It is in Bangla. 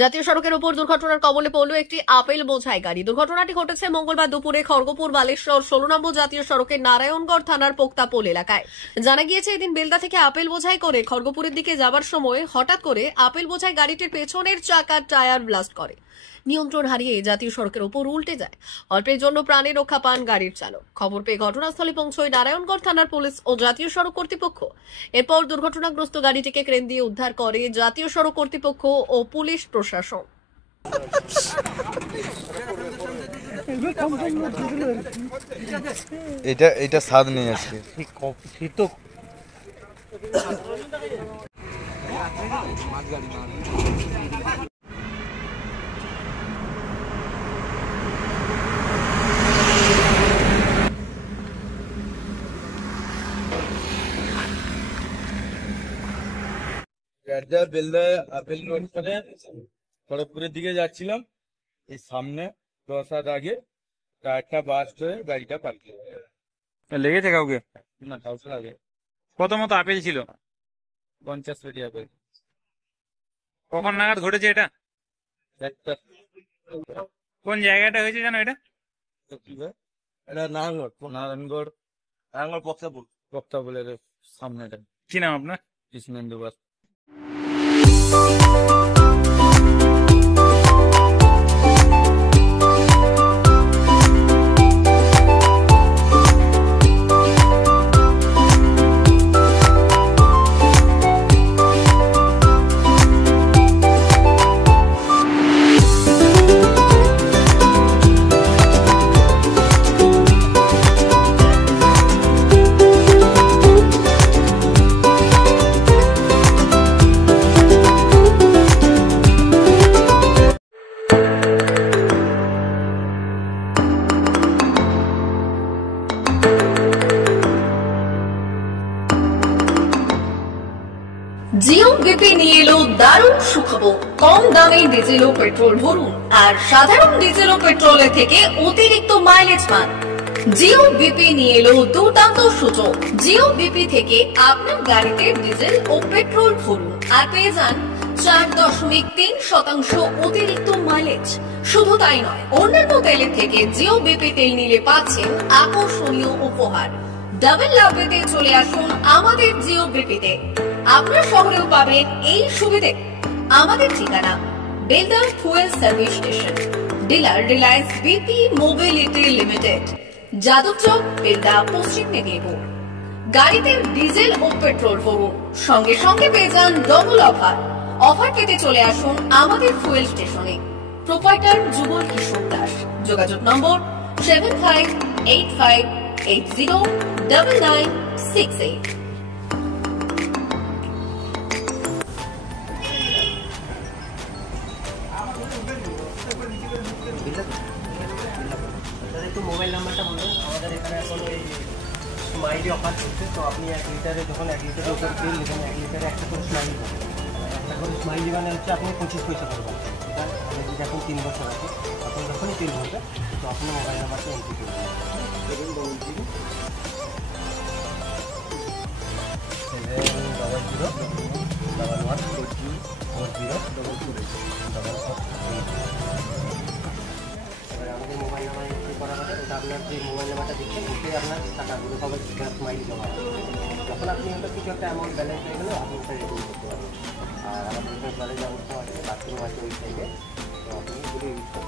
জাতীয় সড়কের উপর দুর্ঘটনার কবলে পড়ল একটি আপেল বোঝাই গাড়ি। দুর্ঘটনাটি ঘটেছে মঙ্গলবার দুপুরে খড়গপুর বালেশ্বর 16 নম্বর জাতীয় সড়কের নারায়ণগড় থানার পোক্তাপোল এলাকায়। জানা গিয়েছে, এদিন বেলদা থেকে আপেল বোঝাই করে খড়গপুরের দিকে যাবার সময় হঠাৎ করে আপেল বোঝাই গাড়িটির পেছনের চাকার টায়ার ব্লাস্ট করে নিয়ন্ত্রণ হারিয়ে জাতীয় সড়কের উপর উল্টে যায়। অল্পের জন্য প্রাণে রক্ষা পান গাড়ির চালক। খবর পেয়ে ঘটনাস্থলে পৌঁছয় নারায়ণগড় থানার পুলিশ ও জাতীয় সড়ক কর্তৃপক্ষ। এরপর দুর্ঘটনাগ্রস্ত গাড়িটিকে ক্রেন দিয়ে উদ্ধার করে জাতীয় সড়ক কর্তৃপক্ষ ও পুলিশ প্রশাসন। এটা স্বাদ নেই আজকে। বেলদা আপেল রোড করে খড়গপুরের দিকে যাচ্ছিলাম, এই সামনে 10 হাত আগে টায়ারটা বাস্ট হয়ে গাড়িটা পাল্টে লেগেছে কাউকে? না, কাউকে লাগে। কত মতো আপেল ছিল? 50 পেটি আপেল। কখন নাগাদ ঘটেছে এটা? কোন জায়গাটা হয়েছে জানো এটা? এটা নারায়ণগড় পোক্তাপোলের সামনেটা। কি নাম আপনার? কৃষ্ণেন্দু বাস। জিও বিপি নিয়ে এলো দারুণ সুখবর। কম দামে ডিজেল ও পেট্রোল ভরুন আর সাধারণ ডিজেল ও পেট্রোলের থেকে অতিরিক্ত মাইলেজ পান। জিও বিপি নিয়ে এলো দুর্দান্ত সুযোগ। জিও বিপি থেকে আপনার গাড়িতে ডিজেল ও পেট্রোল ভরুন আর পেয়ে যান 4.3% অতিরিক্ত মাইলেজ। শুধু তাই নয়, অন্যান্য তেলের থেকে জিও বিপি তেল নিলে পাচ্ছেন আকর্ষণীয় উপহার। ডাবল লাভ পেতে চলে আসুন আমাদের জিও বিপিতে। আপনার শহরেও পাবেন এই সুবিধে। আমাদের ঠিকানা Belda fuel service station, dealer Reliance BP mobility limited, Jadabchak, Belda, পশ্চিম মেদিনীপুর। গাড়িতে ডিজেল ও পেট্রোল ভরুন, সঙ্গে সঙ্গে পেয়ে যান ডবল অফার। অফার পেতে চলে আসুন আমাদের ফুয়েল স্টেশনে। প্রোপাইটার যুগল কিশোর দাস। যোগাযোগ নম্বর 7585809968। একটু মোবাইল নাম্বারটা বলুন। আমাদের এখানে এখন এই স্মাইলি অফার চলছে, তো আপনি 1 লিটারে যখন 1 লিটারের উপর তেল নেবেন, 1 লিটারে একটা করে স্মাইলি পাবেন। একটা করে স্মাইলি মানে হচ্ছে আপনি 25 পয়সা করবেন। মানে যদি এখন 3 বছর আছে, আপনি যখনই তেল ভরবেন তো আপনার মোবাইল নাম্বারটা এন্ট্রি করবেন। 70011404044 আমাদের মোবাইল নাম্বার এন্ট্রি করা হবে। ওটা আপনার যে মোবাইল নাম্বারটা দিচ্ছেন ওতে আপনার টাকাগুলো সবাই স্মাইলি জমা হবে। যখন আপনি ওটা কিছু একটা অ্যামাউন্ট ব্যালেন্স হয়ে গেলে আপনি ওটা রিডিম করতে পারবেন। আর আমাদের এখানে কলেজ অবস্থা আছে, বাথরুম আছে ওই সাইডে, তো আপনি এগুলো ইউজ করতে